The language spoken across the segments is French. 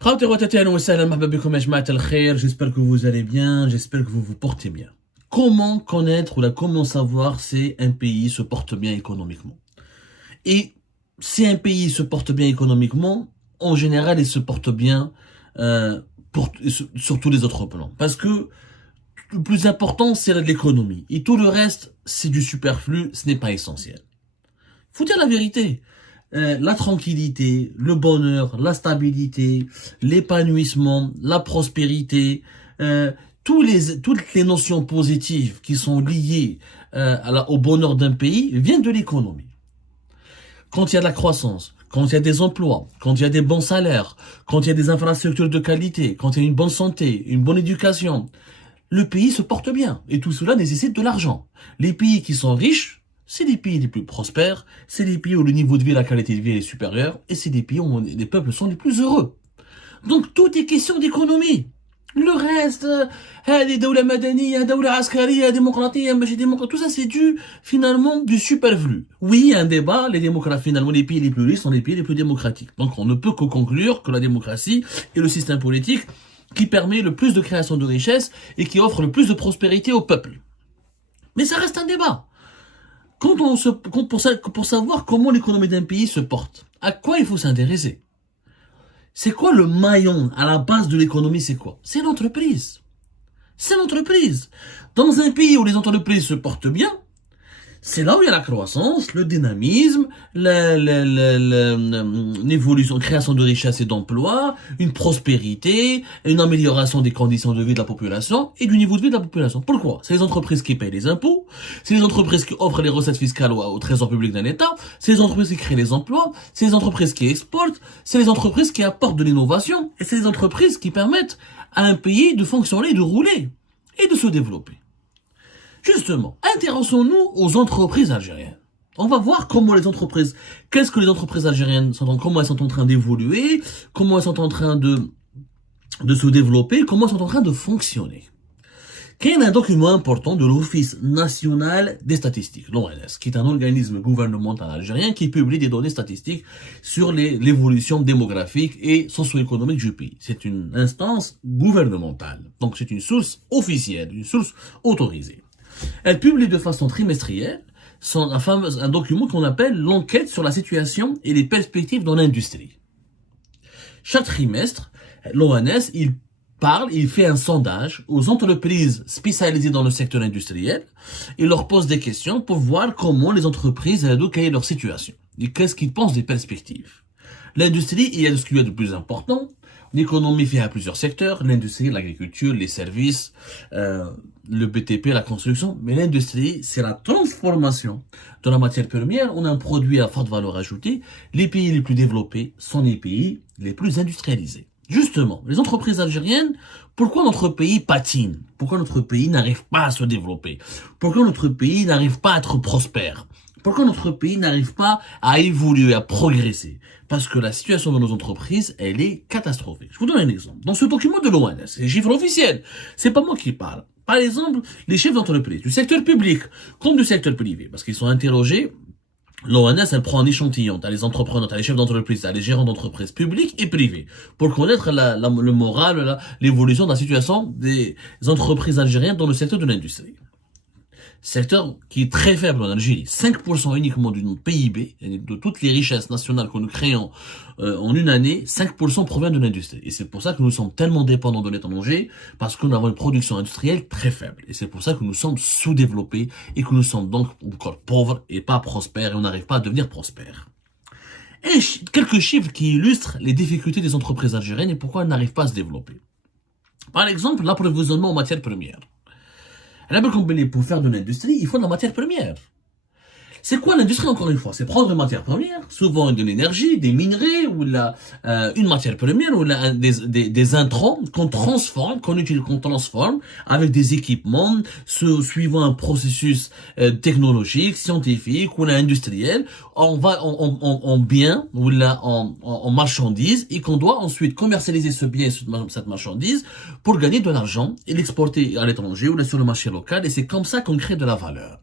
J'espère que vous allez bien, j'espère que vous vous portez bien. Comment connaître ou comment savoir si un pays se porte bien économiquement? Et si un pays se porte bien économiquement, en général, il se porte bien euh, sur tous les autres plans. Parce que le plus important, c'est l'économie. Et tout le reste, c'est du superflu, ce n'est pas essentiel. Faut dire la vérité. La tranquillité, le bonheur, la stabilité, l'épanouissement, la prospérité, toutes les notions positives qui sont liées au bonheur d'un pays viennent de l'économie. Quand il y a de la croissance, quand il y a des emplois, quand il y a des bons salaires, quand il y a des infrastructures de qualité, quand il y a une bonne santé, une bonne éducation, le pays se porte bien. Et tout cela nécessite de l'argent. Les pays qui sont riches, c'est les pays les plus prospères, c'est les pays où le niveau de vie et la qualité de vie est supérieure, et c'est des pays où les peuples sont les plus heureux. Donc tout est question d'économie. Le reste, tout ça c'est finalement du superflu. Oui, un débat, les démocrates finalement, les pays les plus riches sont les pays les plus démocratiques. Donc on ne peut que conclure que la démocratie est le système politique qui permet le plus de création de richesses et qui offre le plus de prospérité au peuple. Mais ça reste un débat. Pour savoir comment l'économie d'un pays se porte, à quoi il faut s'intéresser? C'est quoi le maillon à la base de l'économie? C'est quoi? C'est l'entreprise. C'est l'entreprise. Dans un pays où les entreprises se portent bien, c'est là où il y a la croissance, le dynamisme, l'évolution, création de richesses et d'emplois, une prospérité, une amélioration des conditions de vie de la population et du niveau de vie de la population. Pourquoi? C'est les entreprises qui payent les impôts, c'est les entreprises qui offrent les recettes fiscales au trésor public d'un État, c'est les entreprises qui créent les emplois, c'est les entreprises qui exportent, c'est les entreprises qui apportent de l'innovation et c'est les entreprises qui permettent à un pays de fonctionner, de rouler et de se développer. Justement, intéressons-nous aux entreprises algériennes. On va voir qu'est-ce que les entreprises algériennes comment elles sont en train d'évoluer, comment elles sont en train de se développer, comment elles sont en train de fonctionner. Il y a un document important de l'Office national des statistiques, l'ONS, qui est un organisme gouvernemental algérien qui publie des données statistiques sur l'évolution démographique et socio-économique du pays. C'est une instance gouvernementale, donc c'est une source officielle, une source autorisée. Elle publie de façon trimestrielle un document qu'on appelle l'enquête sur la situation et les perspectives dans l'industrie. Chaque trimestre, l'ONS, il fait un sondage aux entreprises spécialisées dans le secteur industriel et leur pose des questions pour voir comment les entreprises quelle est leur situation et qu'est-ce qu'ils pensent des perspectives. L'industrie, il y a ce qu'il y a de plus important. L'économie fait à plusieurs secteurs, l'industrie, l'agriculture, les services, le BTP, la construction. Mais l'industrie, c'est la transformation de la matière première en un produit à forte valeur ajoutée. Les pays les plus développés sont les pays les plus industrialisés. Justement, les entreprises algériennes, pourquoi notre pays patine? Pourquoi notre pays n'arrive pas à se développer? Pourquoi notre pays n'arrive pas à être prospère? Pourquoi notre pays n'arrive pas à évoluer, à progresser? Parce que la situation de nos entreprises, elle est catastrophique. Je vous donne un exemple. Dans ce document de l'ONS, c'est les chiffres officiels. C'est pas moi qui parle. Par exemple, les chefs d'entreprise du secteur public comme du secteur privé, parce qu'ils sont interrogés. L'ONS, elle prend un échantillon. T'as les entrepreneurs, t'as les chefs d'entreprise, t'as les gérants d'entreprises publiques et privées, pour connaître le moral, l'évolution de la situation des entreprises algériennes dans le secteur de l'industrie. Secteur qui est très faible en Algérie. 5% uniquement du PIB, de toutes les richesses nationales que nous créons en une année, 5% provient de l'industrie. Et c'est pour ça que nous sommes tellement dépendants de l'étranger, parce que nous avons une production industrielle très faible. Et c'est pour ça que nous sommes sous-développés et que nous sommes donc encore pauvres et pas prospères et on n'arrive pas à devenir prospères. Et quelques chiffres qui illustrent les difficultés des entreprises algériennes et pourquoi elles n'arrivent pas à se développer. Par exemple, l'approvisionnement en matières premières. Pour faire de l'industrie, il faut de la matière première. C'est quoi l'industrie, encore une fois? C'est prendre une matière première, souvent de l'énergie, des minerais, ou une matière première, ou des intrants qu'on transforme, qu'on transforme avec des équipements, suivant un processus technologique, scientifique, ou industriel, on va en bien, ou en marchandise, et qu'on doit ensuite commercialiser ce bien, cette marchandise, pour gagner de l'argent, et l'exporter à l'étranger, ou sur le marché local, et c'est comme ça qu'on crée de la valeur.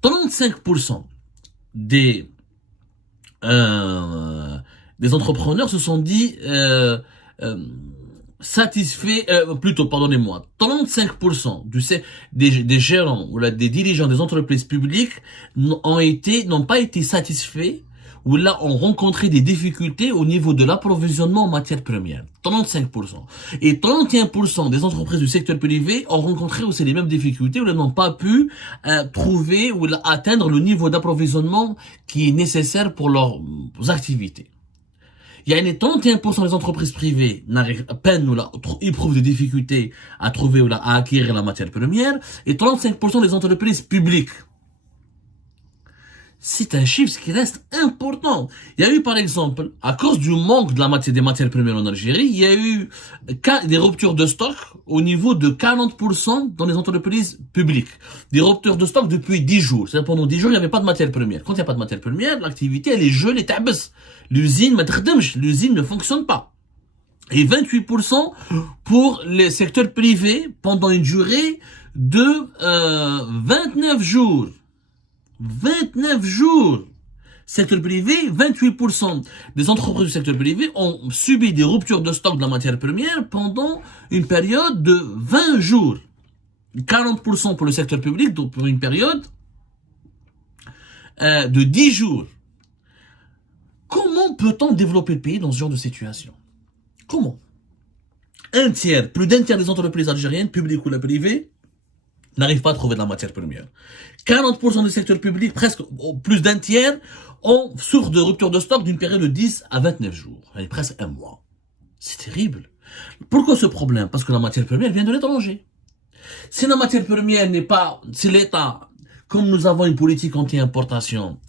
35% des des entrepreneurs se sont dit euh, satisfaits, plutôt, pardonnez-moi, 35% des gérants ou des dirigeants des entreprises publiques n'ont pas été satisfaits ou là ont rencontré des difficultés au niveau de l'approvisionnement en matières premières. 35%. Et 31% des entreprises du secteur privé ont rencontré aussi les mêmes difficultés ou elles n'ont pas pu trouver ou atteindre le niveau d'approvisionnement qui est nécessaire pour leurs activités. Il y a 31% des entreprises privées n'arrivent à peine ou là, éprouvent des difficultés à trouver ou là, à acquérir la matière première et 35% des entreprises publiques. C'est un chiffre qui reste important. Il y a eu, par exemple, à cause du manque de des matières premières en Algérie, il y a eu des ruptures de stock au niveau de 40% dans les entreprises publiques. Des ruptures de stock depuis 10 jours. C'est-à-dire pendant 10 jours, il n'y avait pas de matière première. Quand il n'y a pas de matière première, l'activité, elle est gelée, tabs. L'usine ne fonctionne pas. Et 28% pour les secteurs privés pendant une durée de 29 jours. 29 jours. Secteur privé, 28% des entreprises du secteur privé ont subi des ruptures de stock de la matière première pendant une période de 20 jours. 40% pour le secteur public, donc pour une période de 10 jours. Comment peut-on développer le pays dans ce genre de situation? Comment? Plus d'un tiers des entreprises algériennes, publiques ou privées, n'arrivent pas à trouver de la matière première. 40% du secteur public, presque plus d'un tiers, souffrent de rupture de stock d'une période de 10 à 29 jours. Presque un mois. C'est terrible. Pourquoi ce problème? Parce que la matière première vient de l'étranger. Si la matière première n'est pas, si l'État, comme nous avons une politique anti-importation,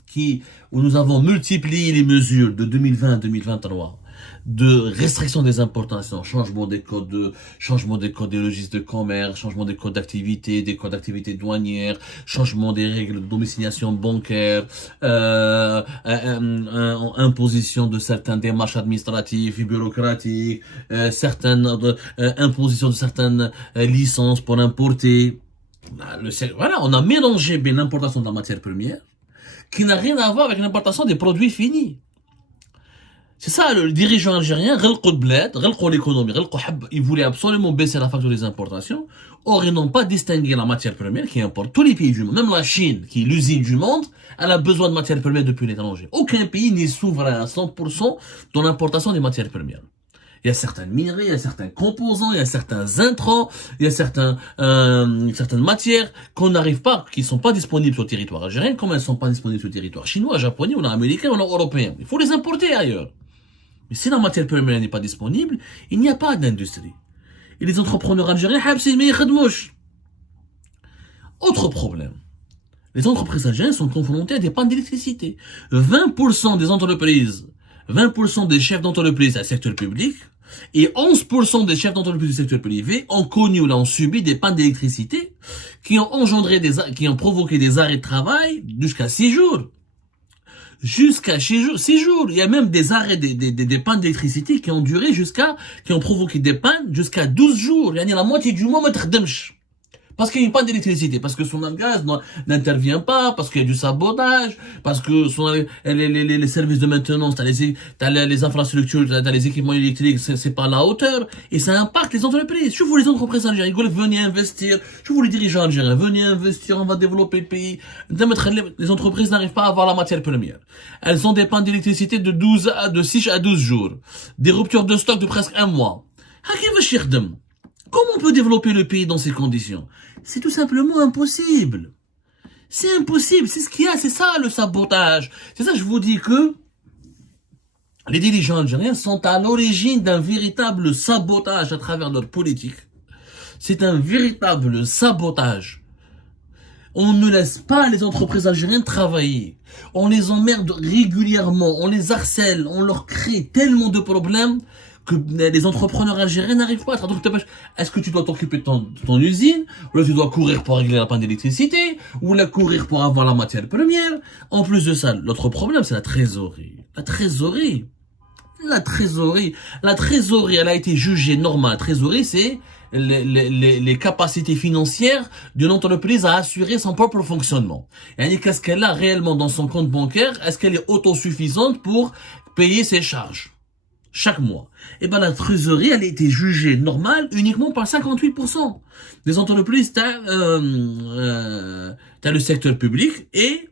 où nous avons multiplié les mesures de 2020 à 2023, de restriction des importations, changement des codes des registres de commerce, changement des codes d'activité, des codes d'activité douanières, changement des règles de domiciliation bancaire, imposition de certaines démarches administratives et bureaucratiques, imposition de certaines licences pour importer. Voilà, on a mélangé bien l'importation de la matière première, qui n'a rien à voir avec l'importation des produits finis. C'est ça, le dirigeant algérien, l'économie, il voulait absolument baisser la facture des importations. Or, ils n'ont pas distingué la matière première qui importe tous les pays du monde. Même la Chine, qui est l'usine du monde, elle a besoin de matières premières depuis l'étranger. Aucun pays n'est souverain à 100% dans l'importation des matières premières. Il y a certains minerais, il y a certains composants, il y a certains intrants, il y a certaines matières qu'on n'arrive pas, qui sont pas disponibles sur le territoire algérien, comme elles sont pas disponibles sur le territoire chinois, japonais, ou américain, ou européen. Il faut les importer ailleurs. Mais si la matière première n'est pas disponible, il n'y a pas d'industrie. Et les entrepreneurs algériens, autre problème. Les entreprises algériennes sont confrontées à des pannes d'électricité. 20% des entreprises, 20% des chefs d'entreprise à secteur public et 11% des chefs d'entreprise du secteur privé ont connu ou ont subi des pannes d'électricité qui ont provoqué des arrêts de travail jusqu'à 6 jours. Jusqu'à 6 jours. Il y a même des arrêts, des pannes d'électricité qui ont provoqué des pannes jusqu'à 12 jours. Il y a la moitié du mois, parce qu'il n'y a pas d'électricité, parce que son gaz n'intervient pas, parce qu'il y a du sabotage, parce que les services de maintenance, t'as les infrastructures, t'as les équipements électriques, c'est pas à la hauteur, et ça impacte les entreprises. Je vous les entreprises algériennes, venez investir, je vous les dirigeants algériens, venez investir, on va développer le pays. Les entreprises n'arrivent pas à avoir la matière première. Elles ont des pannes d'électricité de 6 à 12 jours. Des ruptures de stock de presque un mois. Comment on peut développer le pays dans ces conditions? C'est tout simplement impossible. C'est impossible. C'est ce qu'il y a. C'est ça le sabotage. C'est ça, je vous dis que les dirigeants algériens sont à l'origine d'un véritable sabotage à travers leur politique. C'est un véritable sabotage. On ne laisse pas les entreprises algériennes travailler. On les emmerde régulièrement. On les harcèle. On leur crée tellement de problèmes que les entrepreneurs algériens n'arrivent pas à traduire. Est-ce que tu dois t'occuper de ton usine, ou là tu dois courir pour régler la panne d'électricité, ou là courir pour avoir la matière première. En plus de ça, l'autre problème, c'est la trésorerie. La trésorerie, elle a été jugée normale. La trésorerie, c'est les capacités financières d'une entreprise à assurer son propre fonctionnement. Et qu'est-ce qu'elle a réellement dans son compte bancaire? Est-ce qu'elle est autosuffisante pour payer ses charges chaque mois. Et ben la trésorerie, elle a été jugée normale uniquement par 58% des entreprises. T'as le secteur public et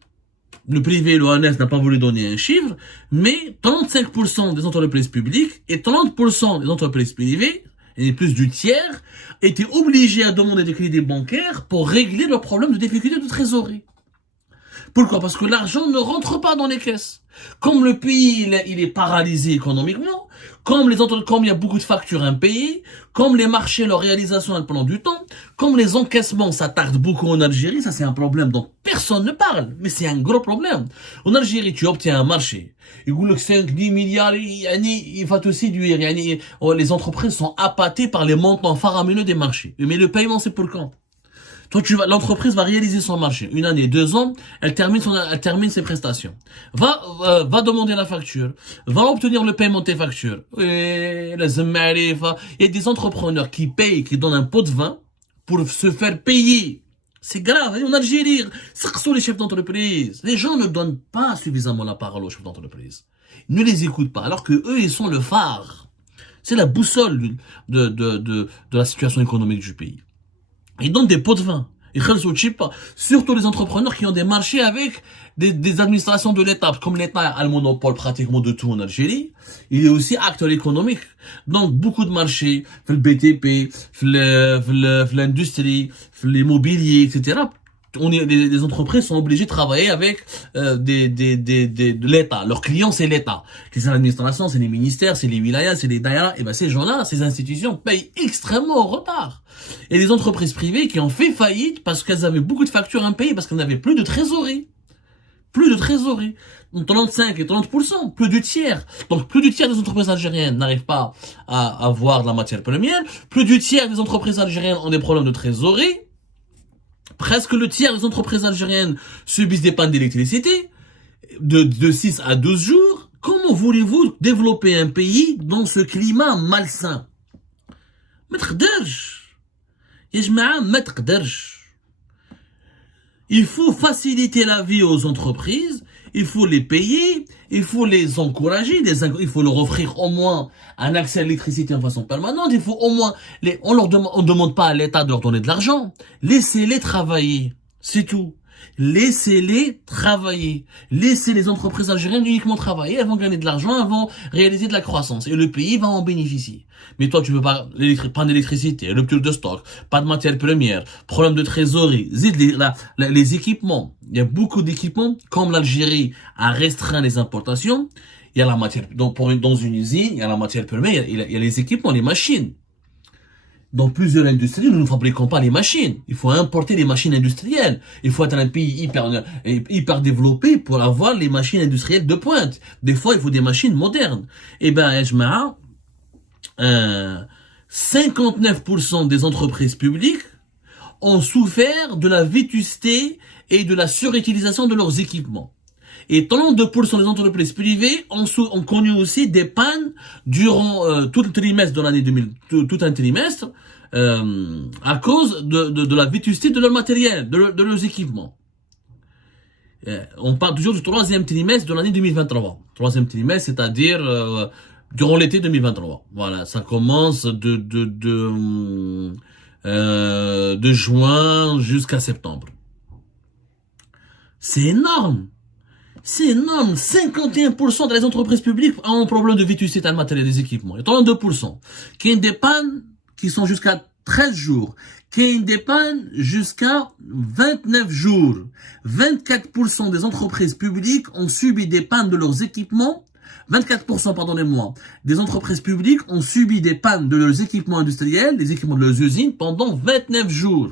le privé, l'ONS n'a pas voulu donner un chiffre, mais 35% des entreprises publiques et 30% des entreprises privées, et plus du tiers, étaient obligés à demander des crédits bancaires pour régler leurs problèmes de difficulté de trésorerie. Pourquoi? Parce que l'argent ne rentre pas dans les caisses. Comme le pays il est paralysé économiquement, comme il y a beaucoup de factures impayées, comme les marchés, leur réalisation pendant du temps, comme les encaissements ça tarde beaucoup en Algérie, ça c'est un problème dont personne ne parle, mais c'est un gros problème. En Algérie, tu obtiens un marché, il coûte 5-10 milliards, il va te séduire, les entreprises sont appâtées par les montants faramineux des marchés. Mais le paiement c'est pour quand? Toi, l'entreprise va réaliser son marché. 1 année, 2 ans, elle termine ses prestations. Va demander la facture. Va obtenir le paiement de tes factures. Il y a des entrepreneurs qui payent, qui donnent un pot de vin pour se faire payer. C'est grave. En Algérie, ce sont les chefs d'entreprise. Les gens ne donnent pas suffisamment la parole aux chefs d'entreprise. Ils ne les écoutent pas, alors que eux, ils sont le phare. C'est la boussole de la situation économique du pays. Ils donnent des pots de vin. Ils pas. Surtout les entrepreneurs qui ont des marchés avec des administrations de l'État. Comme l'État a le monopole pratiquement de tout en Algérie, il est aussi acteur économique. Donc, beaucoup de marchés, le BTP, l'industrie, l'immobilier, etc. Les entreprises sont obligées de travailler avec de l'État. Leurs clients, c'est l'État. C'est l'administration, c'est les ministères, c'est les wilayas, c'est les daïras. Et ben ces gens-là, ces institutions payent extrêmement en retard. Et les entreprises privées qui ont fait faillite parce qu'elles avaient beaucoup de factures impayées, parce qu'elles n'avaient plus de trésorerie. Plus de trésorerie. Donc 35 et 30%, plus du tiers. Donc plus du tiers des entreprises algériennes n'arrivent pas à avoir de la matière première. Plus du tiers des entreprises algériennes ont des problèmes de trésorerie. Presque le tiers des entreprises algériennes subissent des pannes d'électricité de 6 à 12 jours. Comment voulez-vous développer un pays dans ce climat malsain? Il faut faciliter la vie aux entreprises, il faut les payer, il faut les encourager, il faut leur offrir au moins un accès à l'électricité en façon permanente, il faut au moins, on demande pas à l'État de leur donner de l'argent, laissez-les travailler, c'est tout. Laissez-les travailler. Laissez les entreprises algériennes uniquement travailler. Elles vont gagner de l'argent, elles vont réaliser de la croissance. Et le pays va en bénéficier. Mais toi, tu veux pas d'électricité, rupture de stock, pas de matière première, problème de trésorerie, les équipements. Il y a beaucoup d'équipements. Comme l'Algérie a restreint les importations, il y a la matière, donc dans une usine, il y a la matière première, il y a les équipements, les machines. Dans plusieurs industries, nous ne fabriquons pas les machines. Il faut importer les machines industrielles. Il faut être un pays hyper développé pour avoir les machines industrielles de pointe. Des fois, il faut des machines modernes. Eh ben, 59% des entreprises publiques ont souffert de la vétusté et de la surutilisation de leurs équipements. Et 32% des entreprises privées ont connu aussi des pannes durant tout le trimestre de l'année 2000, tout un trimestre, à cause de la vétusté de leur matériel, de leurs équipements. On parle toujours du troisième trimestre de l'année 2023. Troisième trimestre, c'est-à-dire durant l'été 2023. Voilà, ça commence de juin jusqu'à septembre. C'est énorme. C'est énorme. 51% des entreprises publiques ont un problème de vétusté dans le matériel des équipements. Et 32%. Qui ont des pannes qui sont jusqu'à 13 jours. Qui ont des pannes jusqu'à 29 jours. 24% des entreprises publiques ont subi des pannes de leurs équipements. 24%, pardonnez-moi, des entreprises publiques ont subi des pannes de leurs équipements industriels, des équipements de leurs usines pendant 29 jours.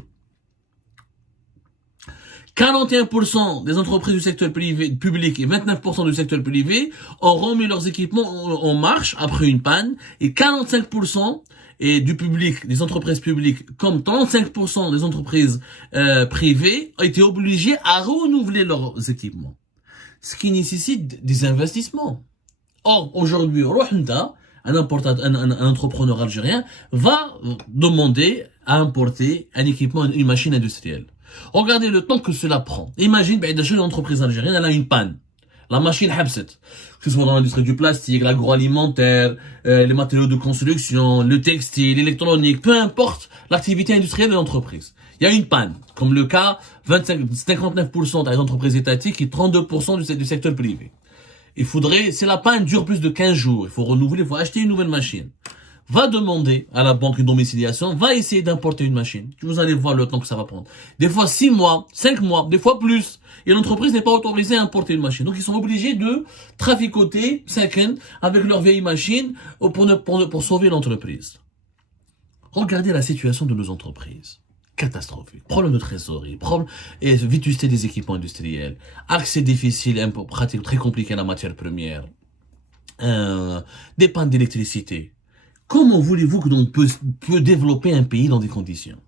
41% des entreprises du secteur public et 29% du secteur privé ont remis leurs équipements en marche après une panne, et 45% du public, des entreprises publiques, comme 35% des entreprises privées, ont été obligées à renouveler leurs équipements. Ce qui nécessite des investissements. Or, aujourd'hui, un entrepreneur algérien va demander à importer un équipement, une machine industrielle. Regardez le temps que cela prend. Imagine, une entreprise algérienne, elle a une panne. La machine habset. Que ce soit dans l'industrie du plastique, l'agroalimentaire, les matériaux de construction, le textile, l'électronique, peu importe l'activité industrielle de l'entreprise. Il y a une panne, comme le cas 59% des entreprises étatiques et 32% du secteur privé. Si la panne dure plus de 15 jours, il faut renouveler, il faut acheter une nouvelle machine. Va demander à la banque une domiciliation, va essayer d'importer une machine. Vous allez voir le temps que ça va prendre. Des fois 6 mois, 5 mois, des fois plus. Et l'entreprise n'est pas autorisée à importer une machine. Donc ils sont obligés de traficoter, second, avec leur vieille machine pour sauver l'entreprise. Regardez la situation de nos entreprises. Catastrophique. Problème de trésorerie, problème et vétusté des équipements industriels, accès difficile, pratique très compliqué à la matière première, des pannes d'électricité. Comment voulez-vous que l'on peut développer un pays dans des conditions?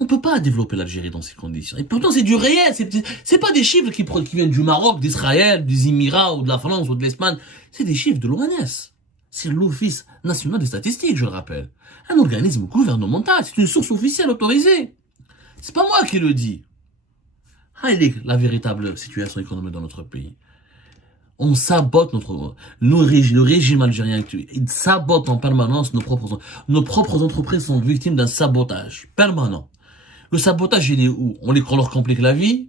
On peut pas développer l'Algérie dans ces conditions. Et pourtant, c'est du réel. C'est pas des chiffres qui viennent du Maroc, d'Israël, des Émirats, ou de la France, ou de l'Espagne. C'est des chiffres de l'ONS. C'est l'Office national des statistiques, je le rappelle. Un organisme gouvernemental. C'est une source officielle autorisée. C'est pas moi qui le dis. La véritable situation économique dans notre pays. On sabote le régime algérien actuel. Il sabote en permanence nos propres entreprises sont victimes d'un sabotage permanent. Le sabotage, il est où? On leur complique la vie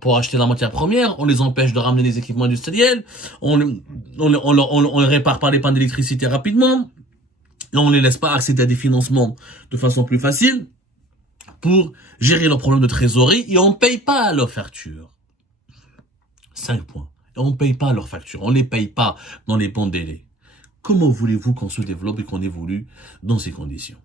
pour acheter la matière première, on les empêche de ramener des équipements industriels, on les répare pas les pannes d'électricité rapidement, et on les laisse pas accéder à des financements de façon plus facile pour gérer leurs problèmes de trésorerie, et on paye pas leurs factures. 5 points. On ne paye pas leurs factures, on ne les paye pas dans les bons délais. Comment voulez-vous qu'on se développe et qu'on évolue dans ces conditions?